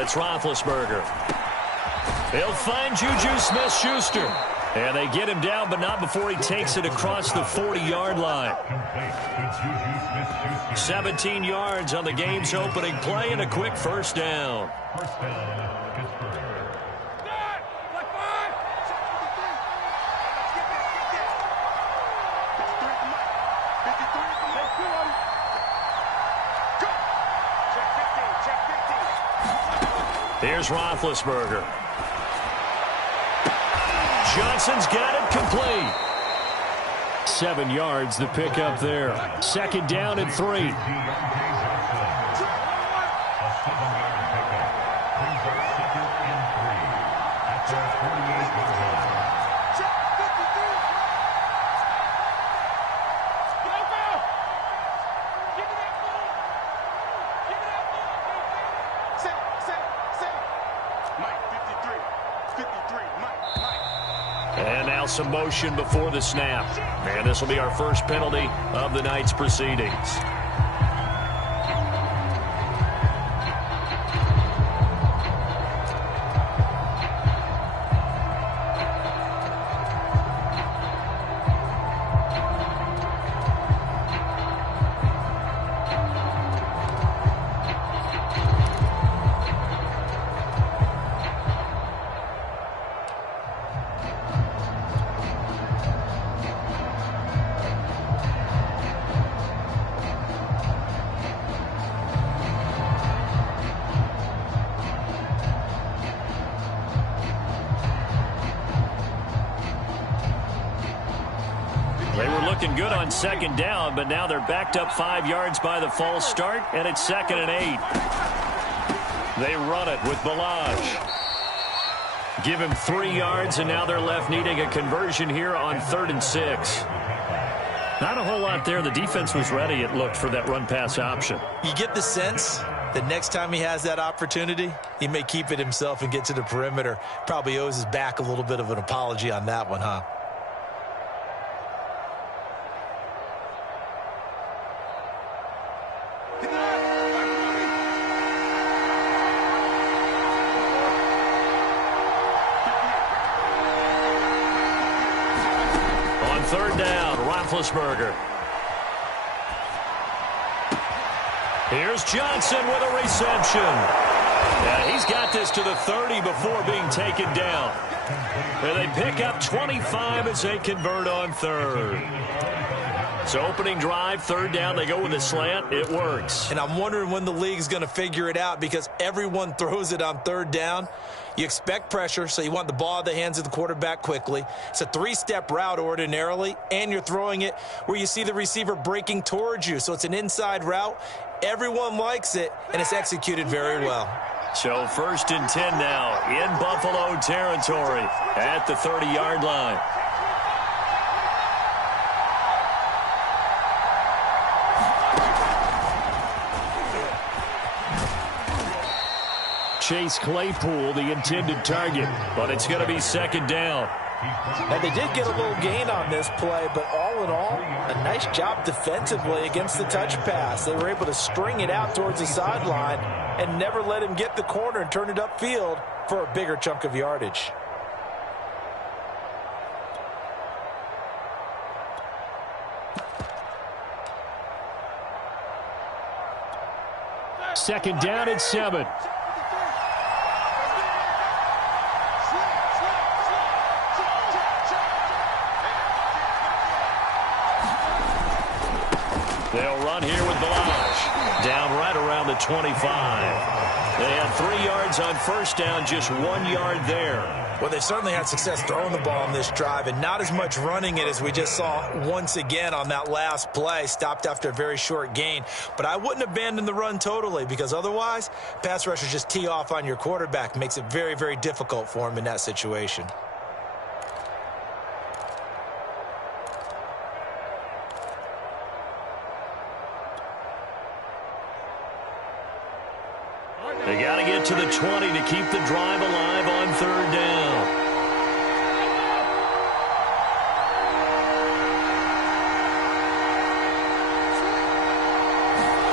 it's Roethlisberger. He'll find Juju Smith-Schuster. And they get him down, but not before he takes it across the 40-yard line. 17 yards on the game's opening play and a quick first down. Here's Roethlisberger. Johnson's got it complete. 7 yards the pickup there. Second down and 3. And now some motion before the snap. And this will be our first penalty of the night's proceedings. They were looking good on second down, but now they're backed up 5 yards by the false start, and it's 2nd and 8. They run it with Balaj. Give him 3 yards, and now they're left needing a conversion here on 3rd and 6. Not a whole lot there. The defense was ready, it looked, for that run-pass option. You get the sense that next time he has that opportunity, he may keep it himself and get to the perimeter. Probably owes his back a little bit of an apology on that one, huh? On 3rd down, Roethlisberger. Here's Johnson with a reception. Yeah, he's got this to the 30 before being taken down. And they pick up 25 as they convert on 3rd. So opening drive, 3rd down, they go with a slant. It works. And I'm wondering when the league's going to figure it out, because everyone throws it on 3rd down. You expect pressure, so you want the ball in the hands of the quarterback quickly. It's a 3-step route ordinarily, and you're throwing it where you see the receiver breaking towards you. So it's an inside route. Everyone likes it, and it's executed very well. So 1st and 10 now in Buffalo territory at the 30-yard line. Chase Claypool, the intended target, but it's going to be 2nd down. And they did get a little gain on this play, but all in all, a nice job defensively against the touch pass. They were able to string it out towards the sideline and never let him get the corner and turn it upfield for a bigger chunk of yardage. Second down and 7. They'll run here with Balaj. Down right around the 25. They had 3 yards on 1st down, just 1 yard there. Well, they certainly had success throwing the ball on this drive, and not as much running it as we just saw once again on that last play. Stopped after a very short gain. But I wouldn't abandon the run totally, because otherwise, pass rushers just tee off on your quarterback. Makes it very, very difficult for him in that situation. They got to get to the 20 to keep the drive alive on 3rd down.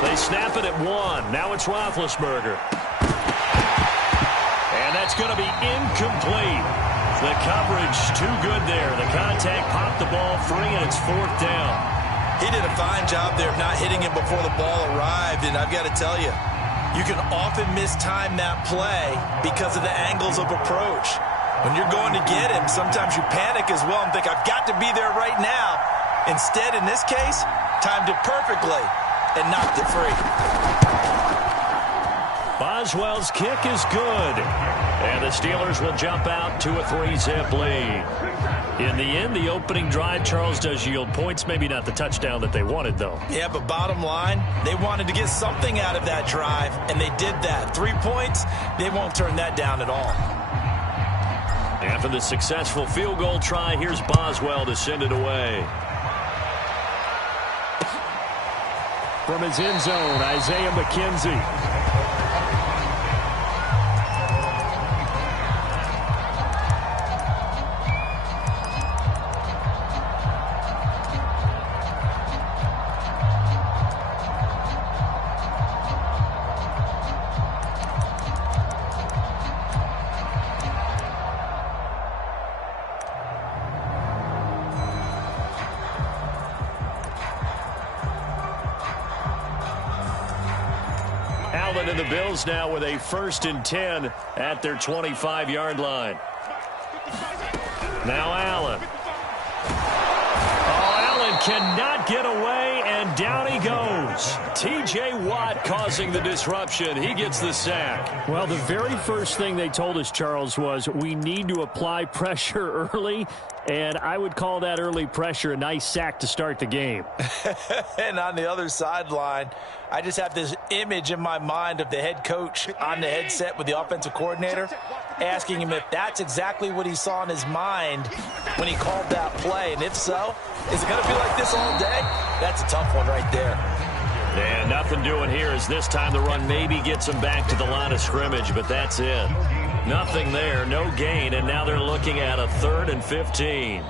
They snap it at 1. Now it's Roethlisberger. And that's going to be incomplete. The coverage too good there. The contact popped the ball free, and it's 4th down. He did a fine job there of not hitting him before the ball arrived, and I've got to tell you, you can often mistime that play because of the angles of approach. When you're going to get him, sometimes you panic as well and think, I've got to be there right now. Instead, in this case, timed it perfectly and knocked it free. Boswell's kick is good. And the Steelers will jump out to a 3-zip lead. In the end, the opening drive, Charles, does yield points. Maybe not the touchdown that they wanted, though. Yeah, but bottom line, they wanted to get something out of that drive, and they did that. 3 points, they won't turn that down at all. After the successful field goal try, here's Boswell to send it away. From his end zone, Isaiah McKenzie. Allen and the Bills now with a 1st and 10 at their 25-yard line. Now Allen. Oh, Allen cannot get away, and down he goes. T.J. Watt causing the disruption. He gets the sack. Well, the very first thing they told us, Charles, was we need to apply pressure early, and I would call that early pressure a nice sack to start the game. And on the other sideline, I just have this image in my mind of the head coach on the headset with the offensive coordinator asking him if that's exactly what he saw in his mind when he called that play. And if so, is it going to be like this all day? That's a tough one right there. And nothing doing here as this time the run maybe gets him back to the line of scrimmage, but that's it. Nothing there, no gain, and now they're looking at a 3rd and 15.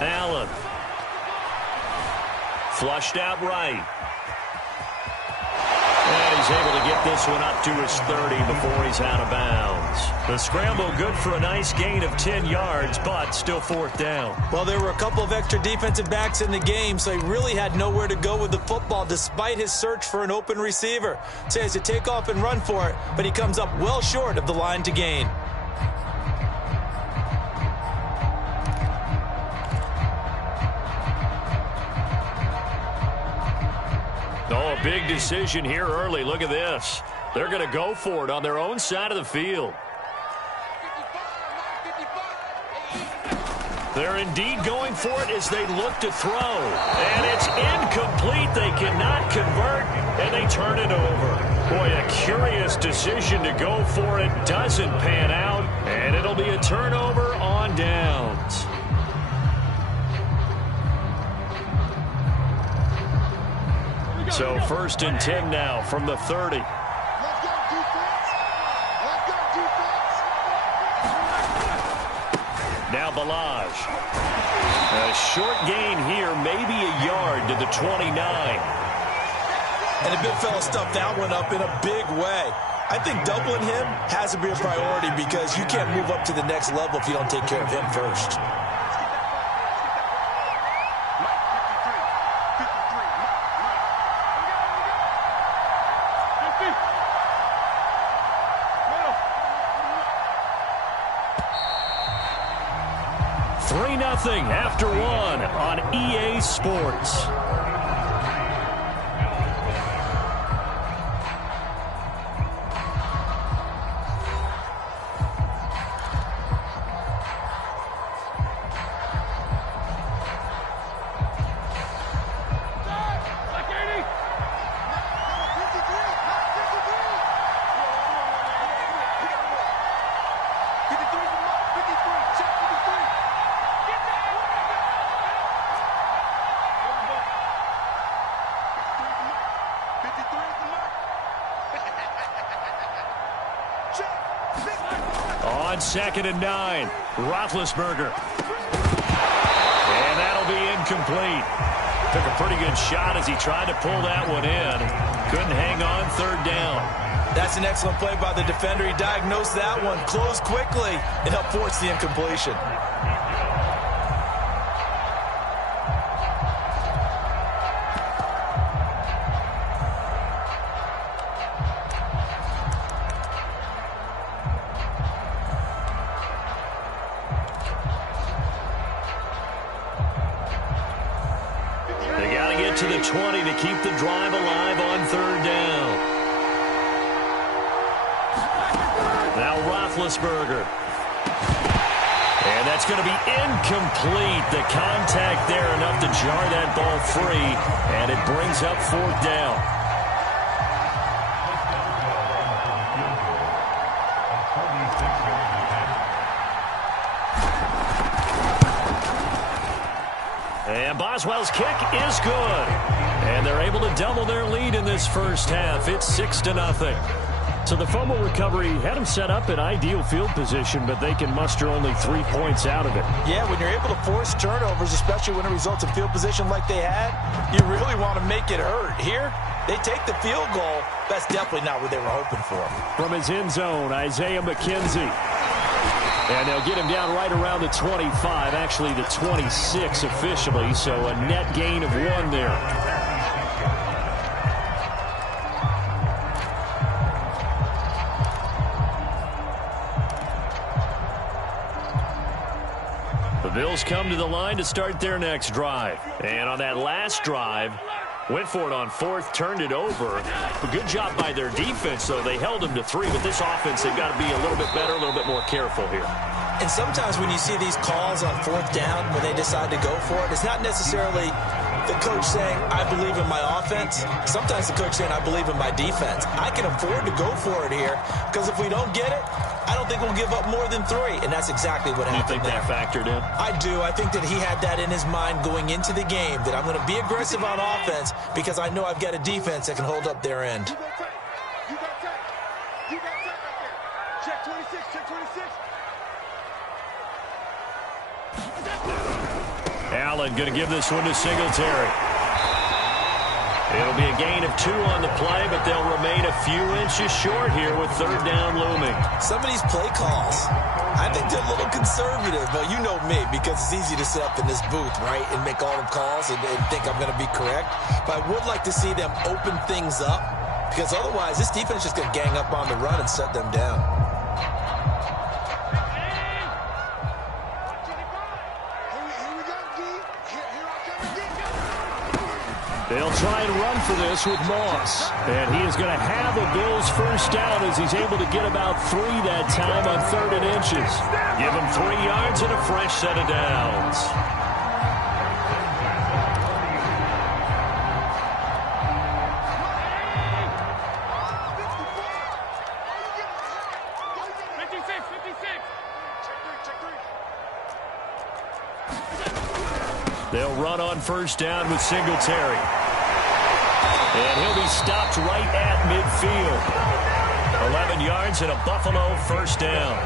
Allen. Flushed out right. And he's able to get this one up to his 30 before he's out of bounds. The scramble good for a nice gain of 10 yards, but still 4th down. Well, there were a couple of extra defensive backs in the game, so he really had nowhere to go with the football despite his search for an open receiver. So he has to take off and run for it, but he comes up well short of the line to gain. Oh, a big decision here early. Look at this. They're going to go for it on their own side of the field. They're indeed going for it as they look to throw. And it's incomplete. They cannot convert, and they turn it over. Boy, a curious decision to go for it. Doesn't pan out, and it'll be a turnover on downs. So 1st and 10 now from the 30. Now Balaj. A short gain here, maybe a yard to the 29. And the big fella stuffed that one up in a big way. I think doubling him has to be a priority because you can't move up to the next level if you don't take care of him first. Nothing after one on EA Sports. On 2nd and 9, Roethlisberger. incomplete. Took a pretty good shot as he tried to pull that one in. Couldn't hang on third down. That's an excellent play by the defender. He diagnosed that one, closed quickly, and helped force the incompletion. To the 20 to keep the drive alive on third down. Now Roethlisberger. And that's going to be incomplete. The contact there enough to jar that ball free, and it brings up fourth down. And Boswell's kick is good. And they're able to double their lead in this first half. It's 6-0. So the fumble recovery had them set up in ideal field position, but they can muster only 3 points out of it. Yeah, when you're able to force turnovers, especially when it results in field position like they had, you really want to make it hurt. Here, they take the field goal. That's definitely not what they were hoping for. From his end zone, Isaiah McKenzie. And they'll get him down right around the 25, actually the 26 officially, so a net gain of 1 there. The Bills come to the line to start their next drive. And on that last drive, went for it on fourth, turned it over. A good job by their defense, though. They held them to 3. With this offense, they've got to be a little bit better, a little bit more careful here. And sometimes when you see these calls on fourth down, when they decide to go for it, it's not necessarily the coach saying, I believe in my offense. Sometimes the coach saying, I believe in my defense. I can afford to go for it here, because if we don't get it, I don't think we'll give up more than 3. And that's exactly what happened there. You think that factored in? I do. I think that he had that in his mind going into the game, that I'm going to be aggressive on offense because I know I've got a defense that can hold up their end. You got tech. You got tech right there. Check 26. Check 26. Allen going to give this one to Singletary. It'll be a gain of 2 on the play, but they'll remain a few inches short here with third down looming. Some of these play calls, I think they're a little conservative. But you know me, because it's easy to sit up in this booth, right, and make all the calls and think I'm going to be correct. But I would like to see them open things up, because otherwise this defense is just going to gang up on the run and shut them down. They'll try and run for this with Moss. And he is going to have a Bills first down as he's able to get about 3 that time on 3rd and inches. Give him 3 yards and a fresh set of downs. They'll run on first down with Singletary. And he'll be stopped right at midfield. 11 yards and a Buffalo first down.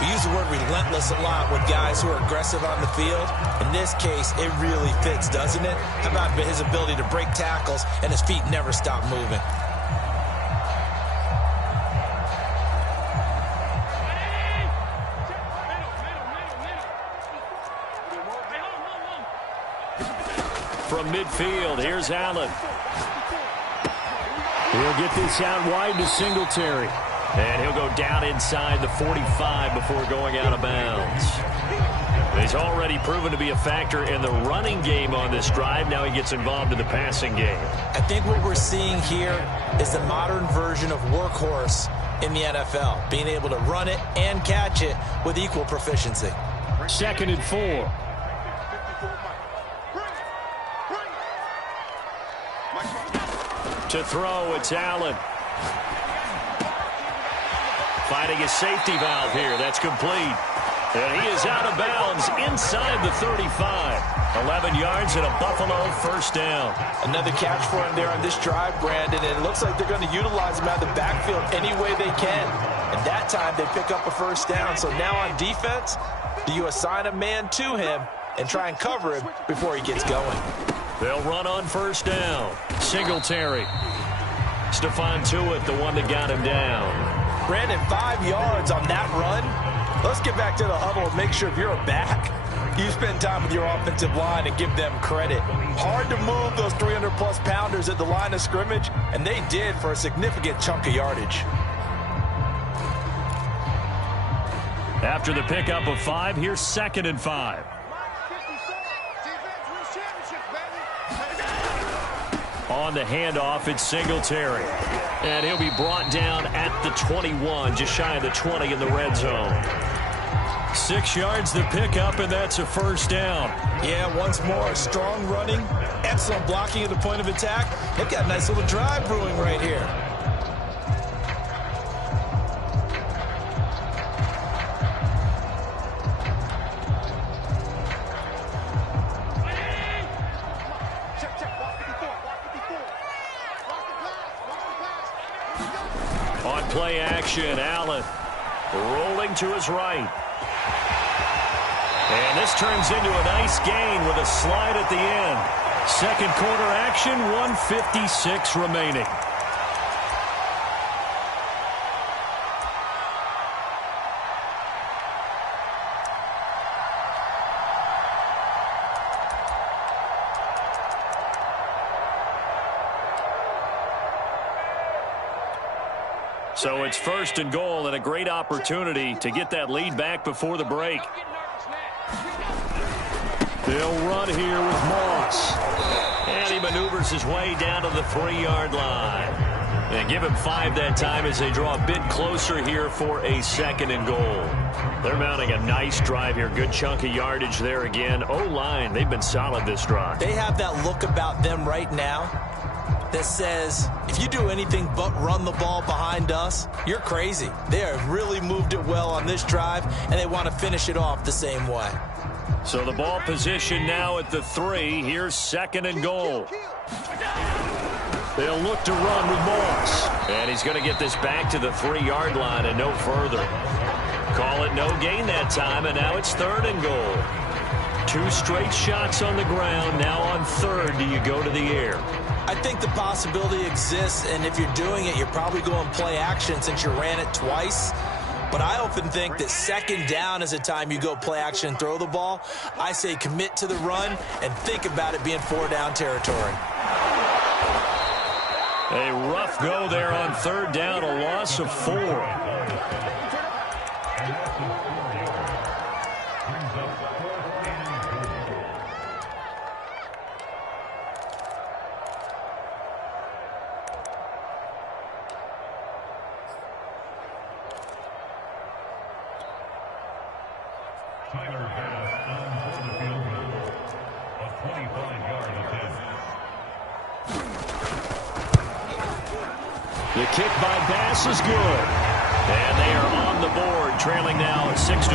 We use the word relentless a lot with guys who are aggressive on the field. In this case, it really fits, doesn't it? How about his ability to break tackles and his feet never stop moving? From midfield, here's Allen. He'll get this out wide to Singletary. And he'll go down inside the 45 before going out of bounds. He's already proven to be a factor in the running game on this drive. Now he gets involved in the passing game. I think what we're seeing here is the modern version of workhorse in the NFL, being able to run it and catch it with equal proficiency. 2nd and 4. To throw, it's Allen. Finding his safety valve here. That's complete. And he is out of bounds inside the 35. 11 yards and a Buffalo first down. Another catch for him there on this drive, Brandon, and it looks like they're going to utilize him out of the backfield any way they can. And that time they pick up a first down. So now on defense, do you assign a man to him, and try and cover him before he gets going. They'll run on first down. Singletary. Stephon Tuitt, the one that got him down. Brandon, 5 yards on that run. Let's get back to the huddle and make sure if you're a back, you spend time with your offensive line and give them credit. Hard to move those 300-plus pounders at the line of scrimmage, and they did for a significant chunk of yardage. After the pickup of 5, here's 2nd and 5. On the handoff, it's Singletary. And he'll be brought down at the 21, just shy of the 20 in the red zone. 6 yards the pickup, and that's a first down. Yeah, once more, strong running, excellent blocking at the point of attack. They've got a nice little drive brewing right here. On play action, Allen rolling to his right. And this turns into a nice gain with a slide at the end. Second quarter action, 1:56 remaining. So it's 1st and goal and a great opportunity to get that lead back before the break. They'll run here with Moss. And he maneuvers his way down to the 3-yard line. And give him 5 that time as they draw a bit closer here for a 2nd and goal. They're mounting a nice drive here. Good chunk of yardage there again. O-line, they've been solid this drive. They have that look about them right now that says, if you do anything but run the ball behind us, you're crazy. They have really moved it well on this drive, and they want to finish it off the same way. So the ball position now at the 3. Here's 2nd and goal. They'll look to run with Moss. And he's going to get this back to the 3-yard line and no further. Call it no gain that time, and now it's 3rd and goal. 2 straight shots on the ground. Now on 3rd, do you go to the air? I think the possibility exists, and if you're doing it, you're probably going play action since you ran it twice. But I often think that 2nd down is a time you go play action and throw the ball. I say commit to the run and think about it being 4-down territory. A rough go there on 3rd down, a loss of 4. The kick by Bass is good. And they are on the board, trailing now 6-3.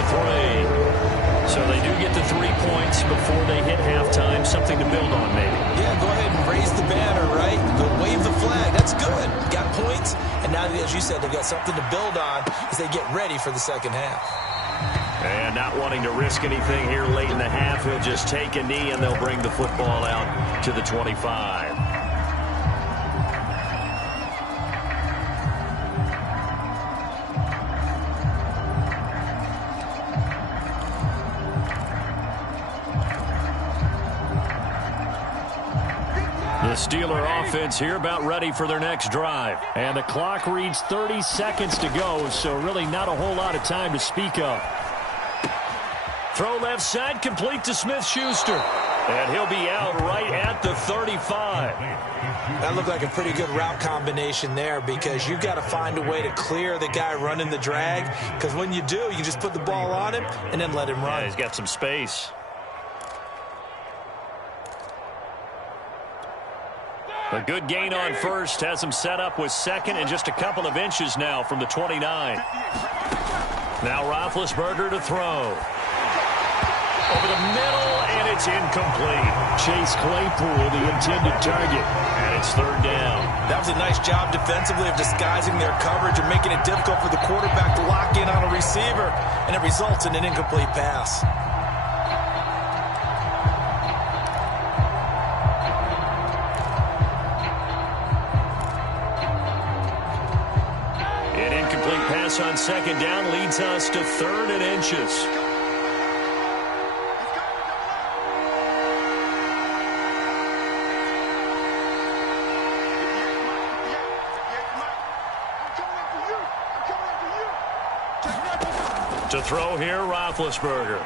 So they do get the 3 points before they hit halftime. Something to build on, maybe. Yeah, go ahead and raise the banner, right? Go wave the flag. That's good. Got points. And now, as you said, they've got something to build on as they get ready for the second half. And not wanting to risk anything here late in the half, he'll just take a knee and they'll bring the football out to the 25. The Steeler offense here about ready for their next drive. And the clock reads 30 seconds to go, so really not a whole lot of time to speak of. Throw left side, complete to Smith-Schuster. And he'll be out right at the 35. That looked like a pretty good route combination there because you've got to find a way to clear the guy running the drag. Because when you do, you just put the ball on him and then let him run. Yeah, he's got some space. A good gain on first has him set up with 2nd and just a couple of inches now from the 29. Now Roethlisberger to throw. Over the middle, and it's incomplete. Chase Claypool, the intended target. And it's 3rd down. That was a nice job defensively of disguising their coverage and making it difficult for the quarterback to lock in on a receiver, and it results in an incomplete pass. pass on second down leads us to 3rd and inches. To throw here, Roethlisberger.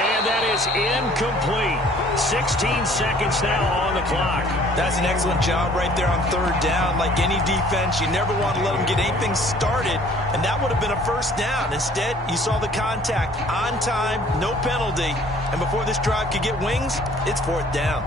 And that is incomplete. 16 seconds now on the clock. That's an excellent job right there on 3rd down. Like any defense, you never want to let them get anything started, and that would have been a 1st down. Instead, you saw the contact on time, no penalty, and before this drive could get wings, it's 4th down.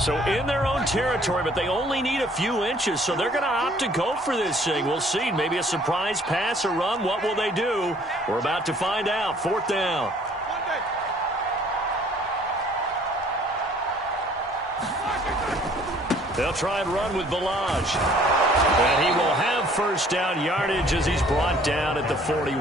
So in their own territory, but they only need a few inches, so they're going to opt to go for this thing. We'll see. Maybe a surprise pass or run. What will they do? We're about to find out. 4th down. They'll try and run with Balaj. And he will have 1st down yardage as he's brought down at the 41.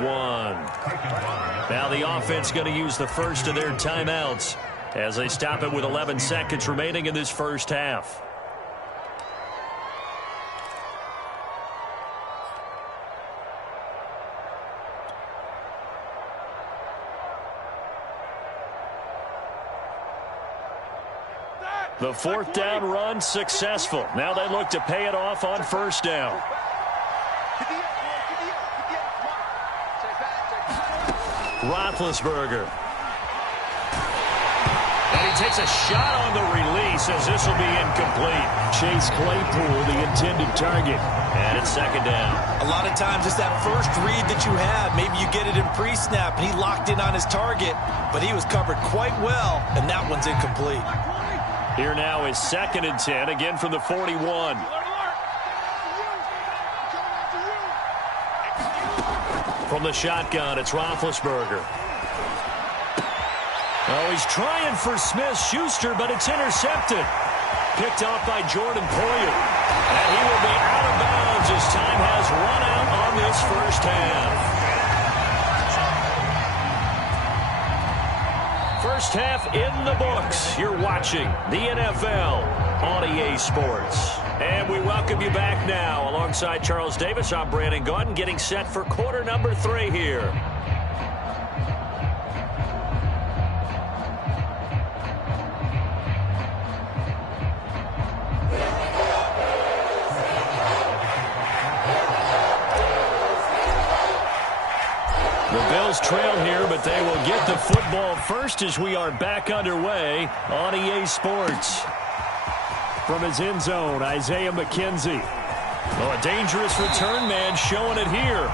Now the offense going to use the first of their timeouts as they stop it with 11 seconds remaining in this 1st half. The 4th down run successful. Now they look to pay it off on 1st down. Roethlisberger. And he takes a shot on the release as this will be incomplete. Chase Claypool, the intended target. And it's 2nd down. A lot of times it's that first read that you have. Maybe you get it in pre-snap, and he locked in on his target, but he was covered quite well, and that one's incomplete. Here now is 2nd and 10, again from the 41. From the shotgun, it's Roethlisberger. Oh, he's trying for Smith-Schuster, but it's intercepted. Picked off by Jordan Poyer. And he will be out of bounds as time has run out on this 1st half. 1st half in the books. You're watching the NFL on EA Sports. And we welcome you back now. Alongside Charles Davis, I'm Brandon Gaudin, getting set for quarter number 3 here. The Bills trail here, but they will get the football first as we are back underway on EA Sports. From his end zone, Isaiah McKenzie. Oh, a dangerous return man showing it here.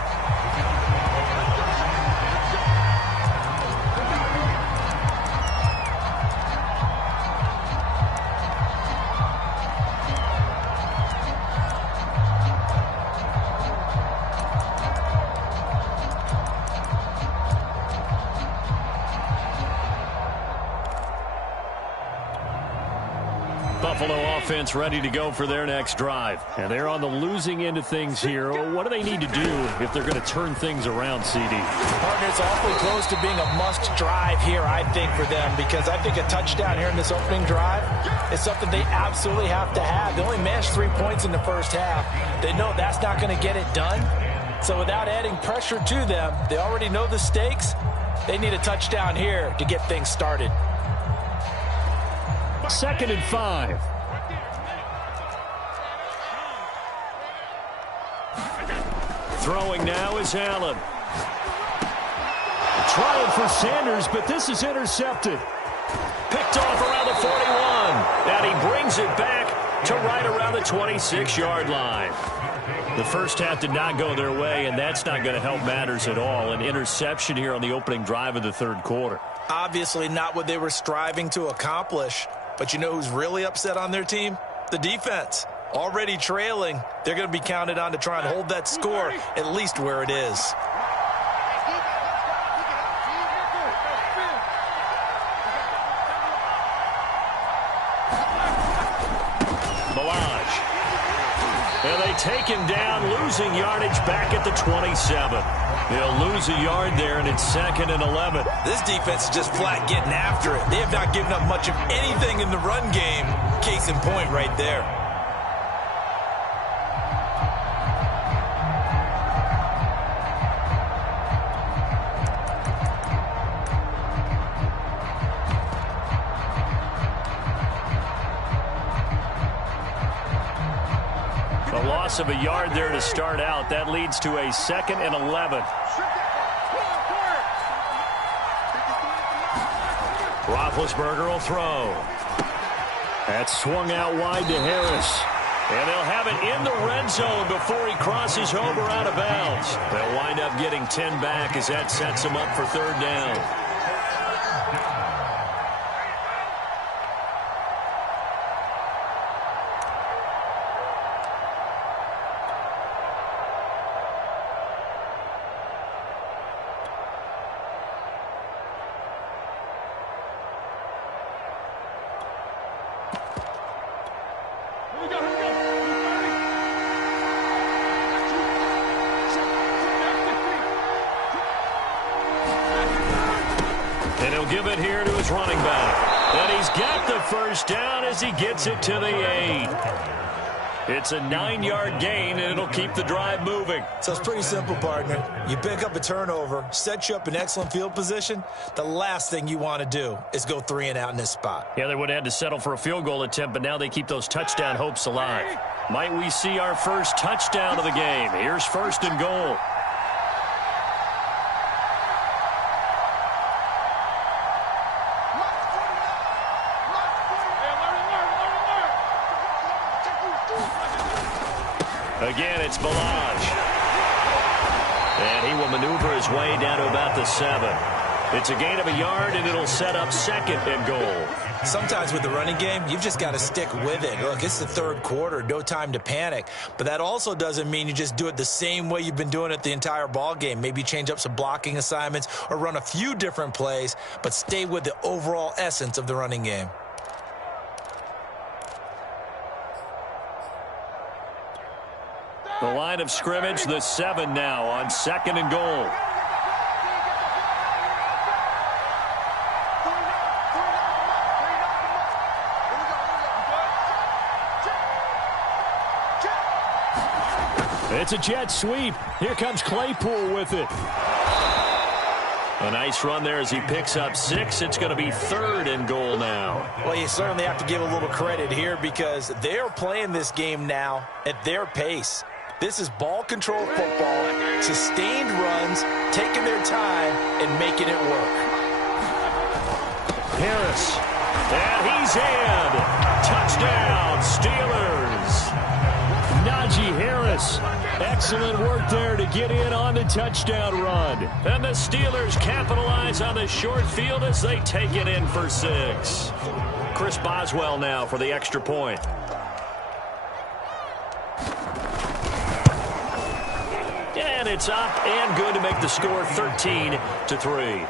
Buffalo offense ready to go for their next drive. And they're on the losing end of things here. What do they need to do if they're going to turn things around, CD? Partner, it's awfully close to being a must drive here, I think, for them, because I think a touchdown here in this opening drive is something they absolutely have to have. They only managed 3 points in the 1st half. They know that's not going to get it done. So without adding pressure to them, they already know the stakes. They need a touchdown here to get things started. 2nd and 5. Throwing now is Allen. Trying for Sanders, but this is intercepted. Picked off around the 41. And he brings it back to right around the 26-yard line. The 1st half did not go their way, and that's not going to help matters at all. An interception here on the opening drive of the 3rd quarter. Obviously not what they were striving to accomplish. But you know who's really upset on their team? The defense. Already trailing. They're going to be counted on to try and hold that score at least where it is. Balaj. And they taken down, losing yardage back at the 27. They'll lose a yard there, and it's 2nd and 11. This defense is just flat getting after it. They have not given up much of anything in the run game. Case in point right there. A loss of a yard there to start out. That leads to a 2nd and 11. Roethlisberger will throw. That's swung out wide to Harris. And they'll have it in the red zone before he crosses over out of bounds. They'll wind up getting 10 back as that sets them up for 3rd down. And he'll give it here to his running back. And he's got the first down as he gets it to the 8. It's a 9-yard gain, and it'll keep the drive moving. So it's pretty simple, partner. You pick up a turnover, set you up in excellent field position. The last thing you want to do is go 3 and out in this spot. Yeah, they would have had to settle for a field goal attempt, but now they keep those touchdown hopes alive. Might we see our first touchdown of the game? Here's 1st and goal. Again, it's Balaj. And he will maneuver his way down to about the 7. It's a gain of a yard, and it'll set up 2nd and goal. Sometimes with the running game, you've just got to stick with it. Look, it's the 3rd quarter, no time to panic. But that also doesn't mean you just do it the same way you've been doing it the entire ball game. Maybe change up some blocking assignments or run a few different plays, but stay with the overall essence of the running game. The line of scrimmage, the 7 now on 2nd and goal. It's a jet sweep. Here comes Claypool with it. A nice run there as he picks up 6. It's going to be 3rd and goal now. Well, you certainly have to give a little credit here because they're playing this game now at their pace. This is ball control football, sustained runs, taking their time and making it work. Harris, and he's in. Touchdown, Steelers. Najee Harris, excellent work there to get in on the touchdown run. And the Steelers capitalize on the short field as they take it in for 6. Chris Boswell now for the extra point. And it's up and good to make the score 13-3.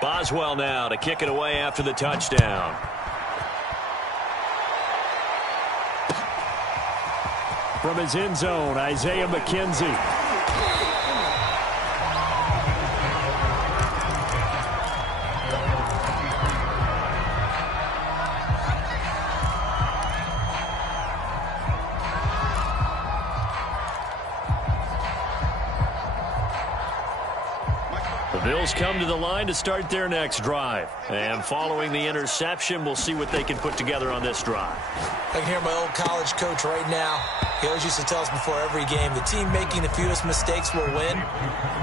Boswell now to kick it away after the touchdown. From his end zone, Isaiah McKenzie. The Bills come to the line to start their next drive. And following the interception, we'll see what they can put together on this drive. I can hear my old college coach right now. He always used to tell us before every game, the team making the fewest mistakes will win.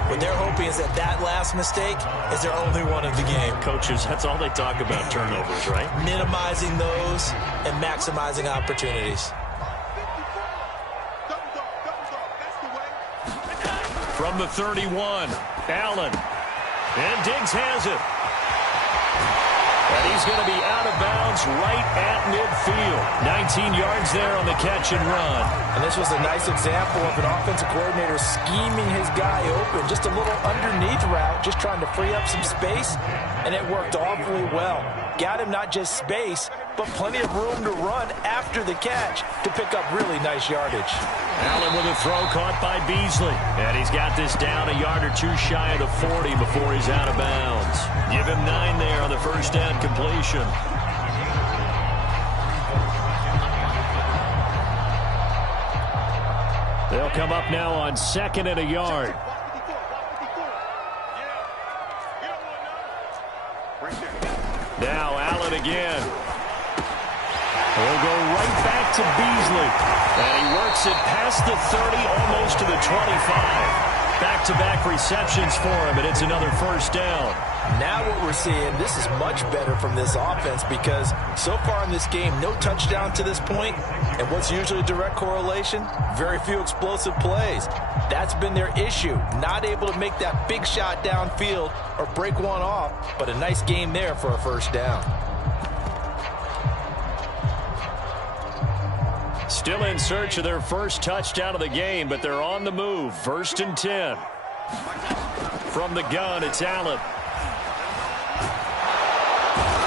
What they're hoping is that last mistake is their only one of the game. Coaches, that's all they talk about, turnovers, right? Minimizing those and maximizing opportunities. From the 31, Allen. And Diggs has it. And he's going to be out of bounds right at midfield. 19 yards there on the catch and run. And this was a nice example of an offensive coordinator scheming his guy open. Just a little underneath route, just trying to free up some space, and it worked awfully well. Got him not just space, but plenty of room to run after the catch to pick up really nice yardage. Allen with a throw caught by Beasley. And he's got this down a yard or two shy of the 40 before he's out of bounds. Give him 9 there on the first down completion. They'll come up now on 2nd and a yard. Now Allen again. He'll go right back to Beasley. And he works it past the 30, almost to the 25. Back-to-back receptions for him, and it's another first down. Now what we're seeing, this is much better from this offense because so far in this game, no touchdown to this point. And what's usually a direct correlation? Very few explosive plays. That's been their issue. Not able to make that big shot downfield or break one off, but a nice game there for a first down. Still in search of their first touchdown of the game, but they're on the move. 1st and 10. From the gun, it's Allen.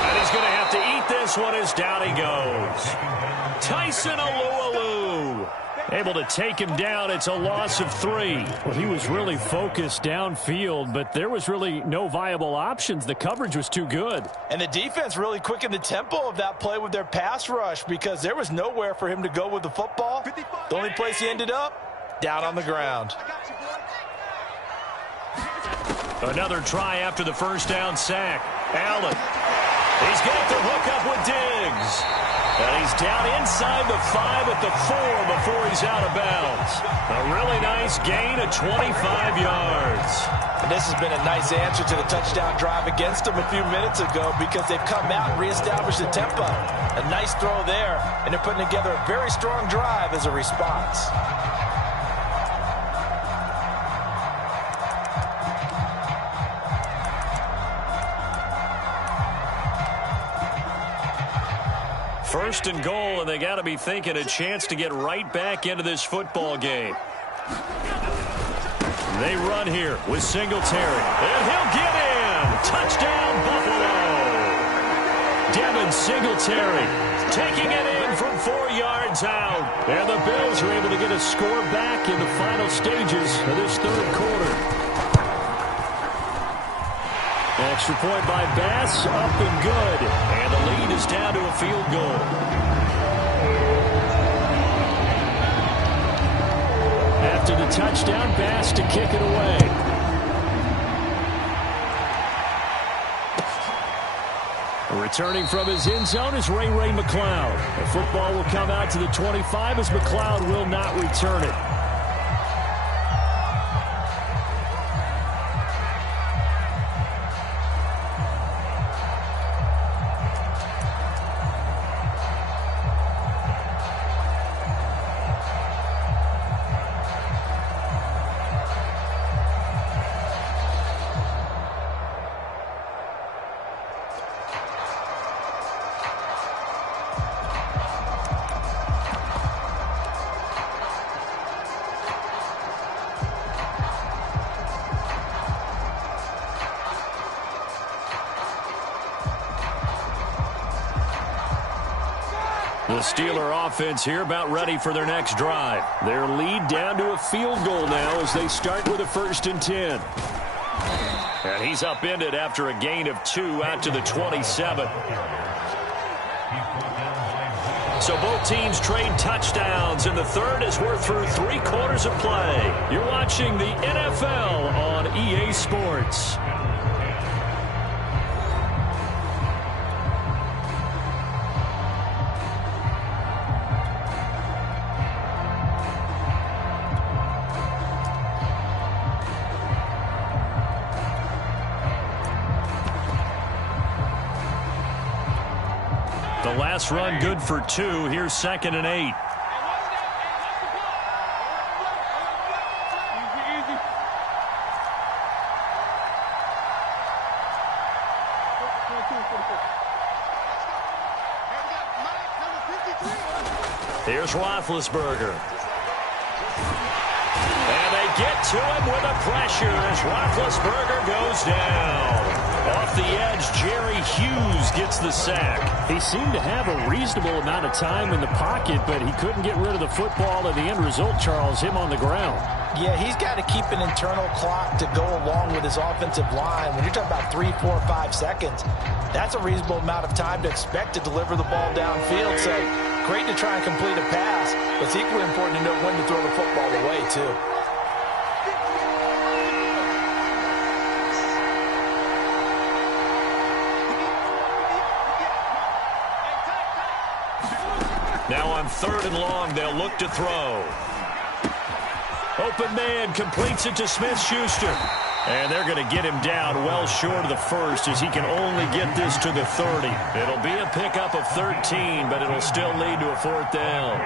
And he's going to have to eat this one as down he goes. Tyson Alualu able to take him down. It's a loss of 3. Well, he was really focused downfield, but there was really no viable options. The coverage was too good. And the defense really quickened the tempo of that play with their pass rush because there was nowhere for him to go with the football. The only place he ended up, down on the ground. Another try after the first down sack. Allen. He's got the hook up with Diggs. And he's down inside the 5 at the 4 before he's out of bounds. A really nice gain of 25 yards. And this has been a nice answer to the touchdown drive against them a few minutes ago because they've come out and reestablished the tempo. A nice throw there, and they're putting together a very strong drive as a response. First and goal, and they got to be thinking a chance to get right back into this football game. They run here with Singletary, and he'll get in. Touchdown, Buffalo. Devin Singletary taking it in from 4 yards out. And the Bills are able to get a score back in the final stages of this third quarter. Extra point by Bass, up and good. And the lead is down to a field goal. After the touchdown, Bass to kick it away. Returning from his end zone is Ray McLeod. The football will come out to the 25 as McLeod will not return it. The Steeler offense here about ready for their next drive. Their lead down to a field goal now as they start with a 1st and 10. And he's upended after a gain of 2 out to the 27. So both teams trade touchdowns, and the third as we're through 3 quarters of play. You're watching the NFL on EA Sports. The last run good for 2. Here's 2nd and 8. Here's Roethlisberger. And they get to him with the pressure as Roethlisberger goes down. Off the edge, Jerry Hughes gets the sack. He seemed to have a reasonable amount of time in the pocket, but he couldn't get rid of the football, and the end result, Charles, him on the ground. Yeah, he's got to keep an internal clock to go along with his offensive line. When you're talking about 3, 4, 5 seconds, that's a reasonable amount of time to expect to deliver the ball downfield. So great to try and complete a pass, but it's equally important to know when to throw the football away, too. Now on 3rd and long, they'll look to throw. Open man completes it to Smith-Schuster. And they're going to get him down well short of the first as he can only get this to the 30. It'll be a pickup of 13, but it'll still lead to a 4th down.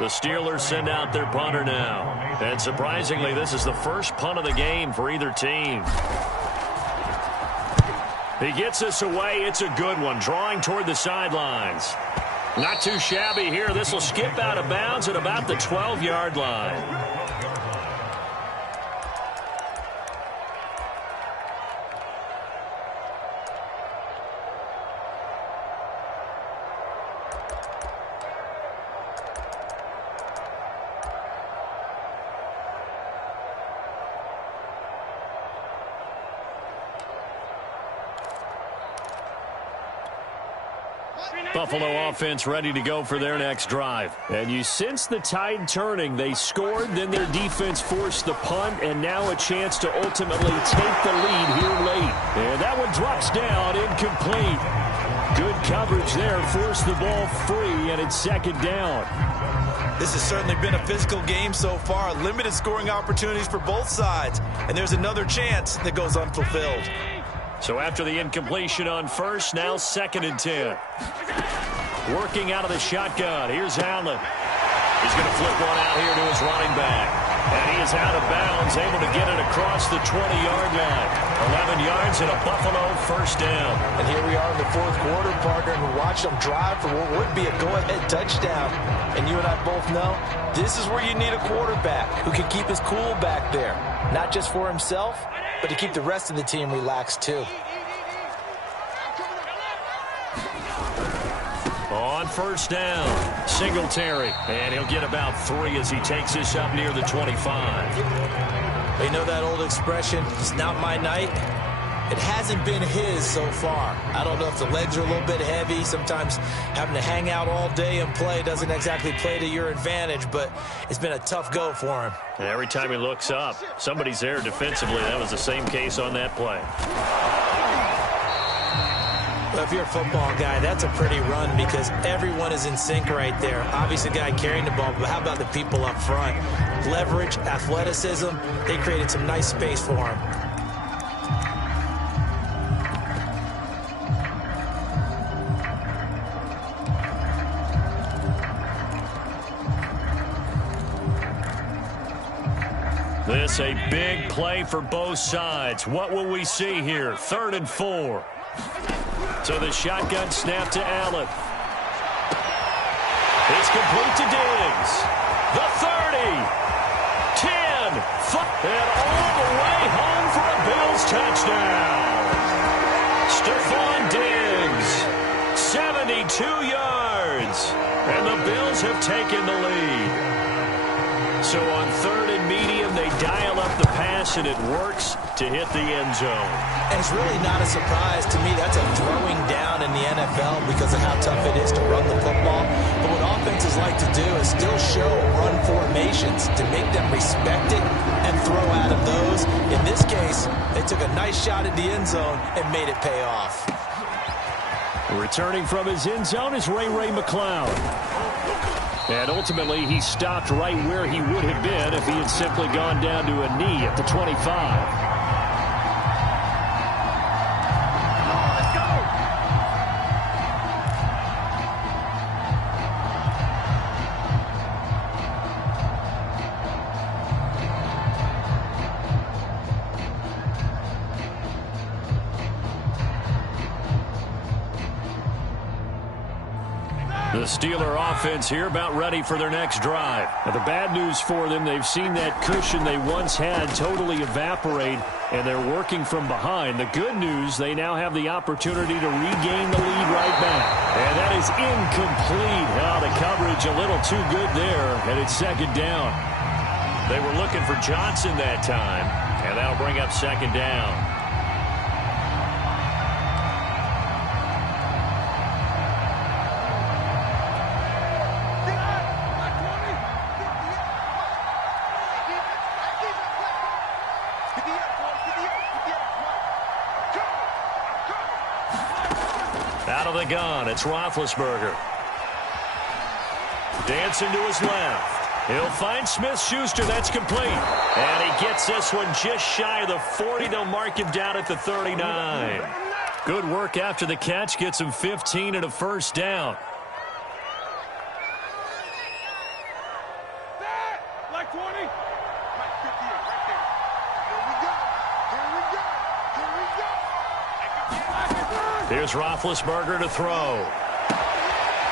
The Steelers send out their punter now. And surprisingly, this is the first punt of the game for either team. He gets us away. It's a good one, drawing toward the sidelines. Not too shabby here. This will skip out of bounds at about the 12-yard line. Buffalo offense ready to go for their next drive. And you sense the tide turning. They scored, then their defense forced the punt, and now a chance to ultimately take the lead here late. And that one drops down, incomplete. Good coverage there, forced the ball free, and it's 2nd down. This has certainly been a physical game so far. Limited scoring opportunities for both sides. And there's another chance that goes unfulfilled. So after the incompletion on first, now 2nd and 10. Working out of the shotgun. Here's Allen. He's going to flip one out here to his running back. And he is out of bounds, able to get it across the 20-yard line. 11 yards and a Buffalo 1st down. And here we are in the 4th quarter, partner, and we watch them drive for what would be a go-ahead touchdown. And you and I both know this is where you need a quarterback who can keep his cool back there. Not just for himself, but to keep the rest of the team relaxed, too. On 1st down, Singletary. And he'll get about 3 as he takes this up near the 25. You know that old expression, it's not my night? It hasn't been his so far. I don't know if the legs are a little bit heavy. Sometimes having to hang out all day and play doesn't exactly play to your advantage, but it's been a tough go for him. And every time he looks up, somebody's there defensively. That was the same case on that play. Well, if you're a football guy, that's a pretty run because everyone is in sync right there. Obviously, the guy carrying the ball, but how about the people up front? Leverage, athleticism, they created some nice space for him. This a big play for both sides. What will we see here? 3rd and 4. So the shotgun snap to Allen. It's complete to Diggs. The 30. 10. And all the way home for a Bills touchdown. Stephon Diggs. 72 yards. And the Bills have taken the lead. So on 3rd and medium, they dial up the pass, and it works to hit the end zone. And it's really not a surprise to me. That's a throwing down in the NFL because of how tough it is to run the football. But what offenses like to do is still show run formations to make them respect it and throw out of those. In this case, they took a nice shot at the end zone and made it pay off. Returning from his end zone is Ray McCloud. And ultimately, he stopped right where he would have been if he had simply gone down to a knee at the 25. The Steeler offense here about ready for their next drive. Now, the bad news for them, they've seen that cushion they once had totally evaporate, and they're working from behind. The good news, they now have the opportunity to regain the lead right back. And that is incomplete. Oh, the coverage a little too good there, and it's second down. They were looking for Johnson that time, and that'll bring up second down. Out of the gun, it's Roethlisberger. Dancing to his left. He'll find Smith-Schuster. That's complete. And he gets this one just shy of the 40. They'll mark him down at the 39. Good work after the catch. Gets him 15 and a first down. Like 20. Like 58 right there. Here we go. Here we go. Here we go. Here's Roethlisberger to throw.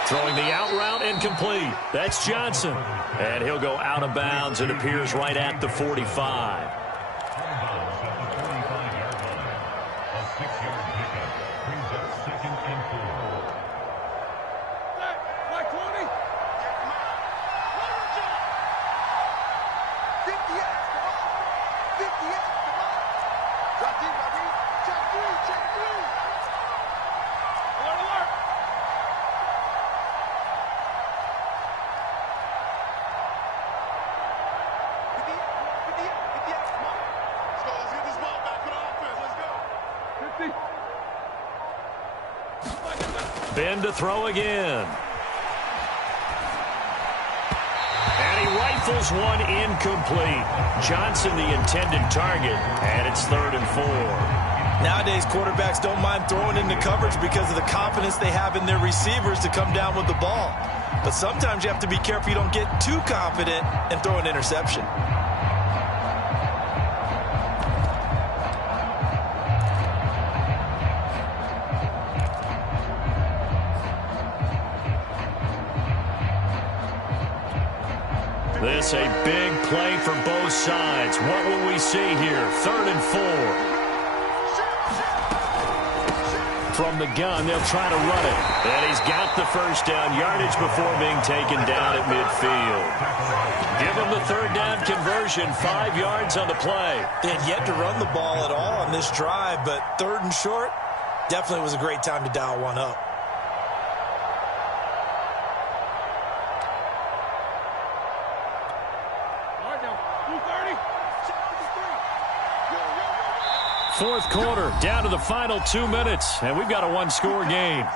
Throwing the out route incomplete. That's Johnson. And he'll go out of bounds. It appears right at the 45. Like 20. 58. Come on. 58. Come on. Drop deep, Bobby. Check three. Check three. Alert, alert. Ben to throw again. And he rifles one incomplete. Johnson the intended target, and it's 3rd and 4. Nowadays, quarterbacks don't mind throwing into coverage because of the confidence they have in their receivers to come down with the ball. But sometimes you have to be careful you don't get too confident and throw an interception. This a big play for both sides. What will we see here? 3rd and 4. From the gun, they'll try to run it. And he's got the first down yardage before being taken down at midfield. Give him the 3rd down conversion, 5 yards on the play. They had yet to run the ball at all on this drive, but 3rd and short definitely was a great time to dial one up. Fourth quarter, down to the final 2 minutes, and we've got a one-score game.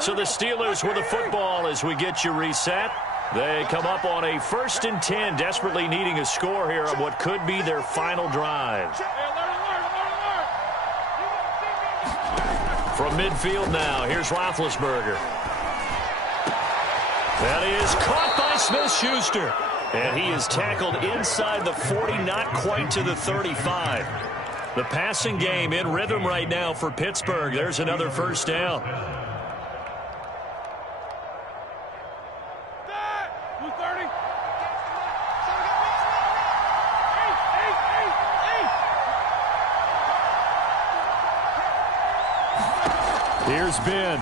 So the Steelers with the football as we get you reset. They come up on a 1st and 10, desperately needing a score here on what could be their final drive. From midfield now, here's Roethlisberger. That is caught by Smith-Schuster. And he is tackled inside the 40, not quite to the 35. The passing game in rhythm right now for Pittsburgh. There's another first down. Here's Ben.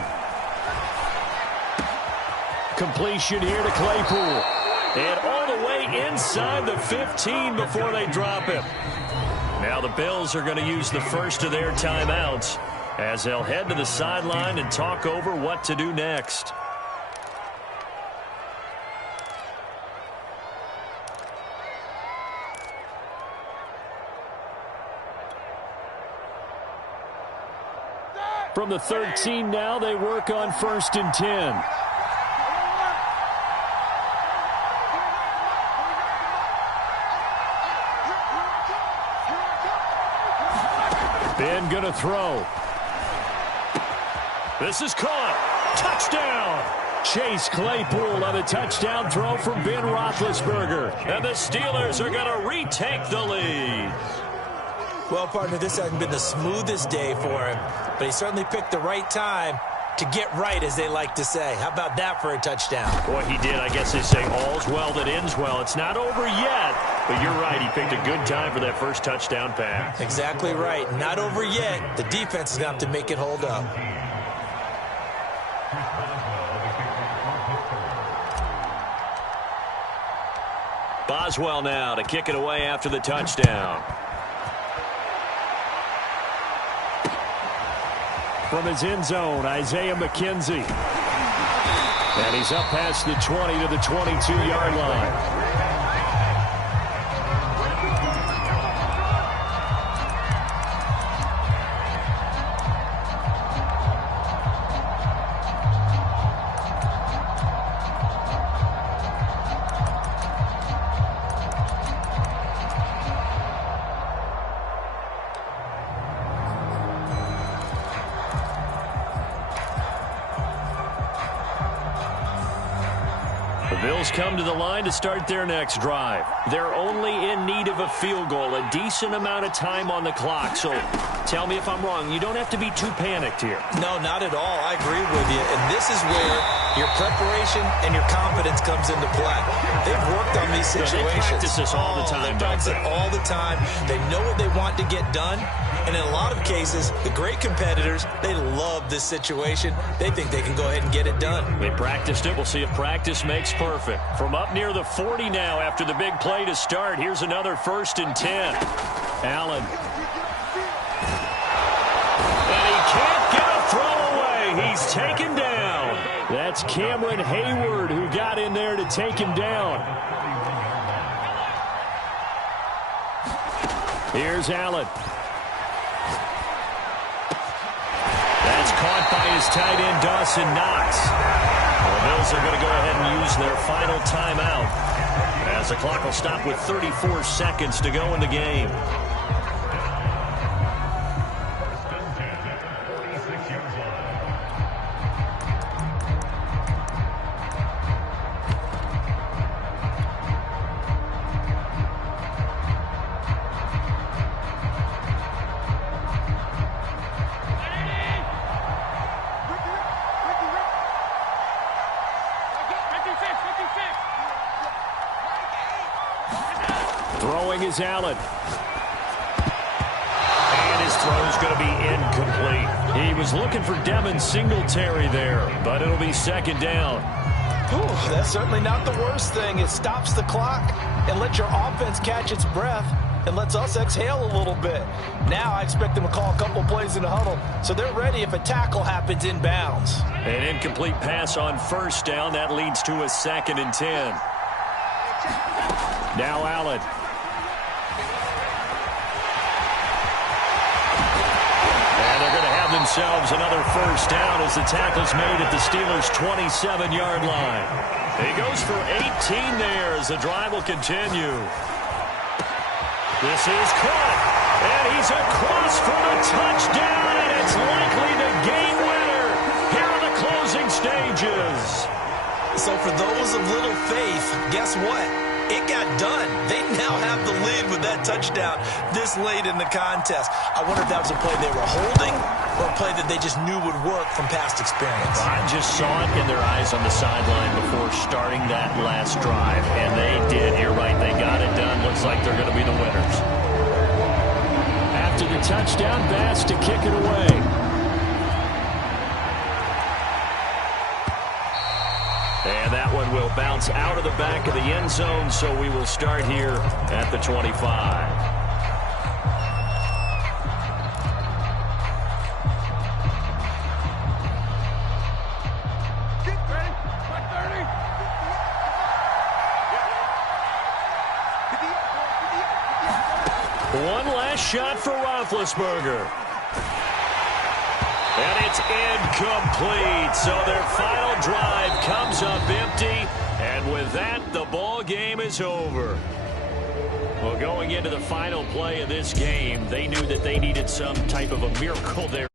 Completion here to Claypool. And all the way inside the 15 before they drop him. Now the Bills are going to use the first of their timeouts as they'll head to the sideline and talk over what to do next. From the 13 now, they work on 1st and 10. Ben going to throw. This is caught. Touchdown. Chase Claypool on a touchdown throw from Ben Roethlisberger. And the Steelers are going to retake the lead. Well, partner, this hasn't been the smoothest day for him, but he certainly picked the right time to get right, as they like to say. How about that for a touchdown? Boy, he did. I guess they say all's well that ends well. It's not over yet, but you're right. He picked a good time for that first touchdown pass. Exactly right. Not over yet. The defense is going to have to make it hold up. Boswell now to kick it away after the touchdown. From his end zone, Isaiah McKenzie. And he's up past the 20 to the 22-yard line. Bills come to the line to start their next drive. They're only in need of a field goal, a decent amount of time on the clock. So tell me if I'm wrong. You don't have to be too panicked here. No, not at all. I agree with you. And this is where your preparation and your confidence comes into play. They've worked on these situations. They practice this all the time, They practice it all the time. They know what they want to get done. And in a lot of cases, the great competitors, they love this situation. They think they can go ahead and get it done. They practiced it. We'll see if practice makes perfect. From up near the 40 now after the big play to start. Here's another 1st and 10. Allen. And he can't get a throw away. He's taken down. That's Cameron Hayward who got in there to take him down. Here's Allen. That's caught by his tight end, Dawson Knox. The Bills are going to go ahead and use their final timeout as the clock will stop with 34 seconds to go in the game. Throwing is Allen. And his throw's going to be incomplete. He was looking for Devin Singletary there, but it'll be 2nd down. Ooh, that's certainly not the worst thing. It stops the clock and lets your offense catch its breath and lets us exhale a little bit. Now I expect them to call a couple plays in the huddle, so they're ready if a tackle happens inbounds. An incomplete pass on 1st down. That leads to a 2nd and 10. Now Allen. Themselves another 1st down as the tackle's made at the Steelers' 27-yard line. He goes for 18 there as the drive will continue. This is caught, and he's across for the touchdown, and it's likely the game winner here in the closing stages. So for those of little faith, guess what? It got done. They now have the lead with that touchdown this late in the contest. I wonder if that was a play they were holding or a play that they just knew would work from past experience. I just saw it in their eyes on the sideline before starting that last drive, and they did. You're right. They got it done. Looks like they're going to be the winners. After the touchdown, Bass to kick it away. And that one will bounce out of the back of the end zone, so we will start here at the 25. Get ready. 30. One last shot for Roethlisberger. And it's incomplete. So their final drive comes up empty. And with that, the ball game is over. Well, going into the final play of this game, they knew that they needed some type of a miracle there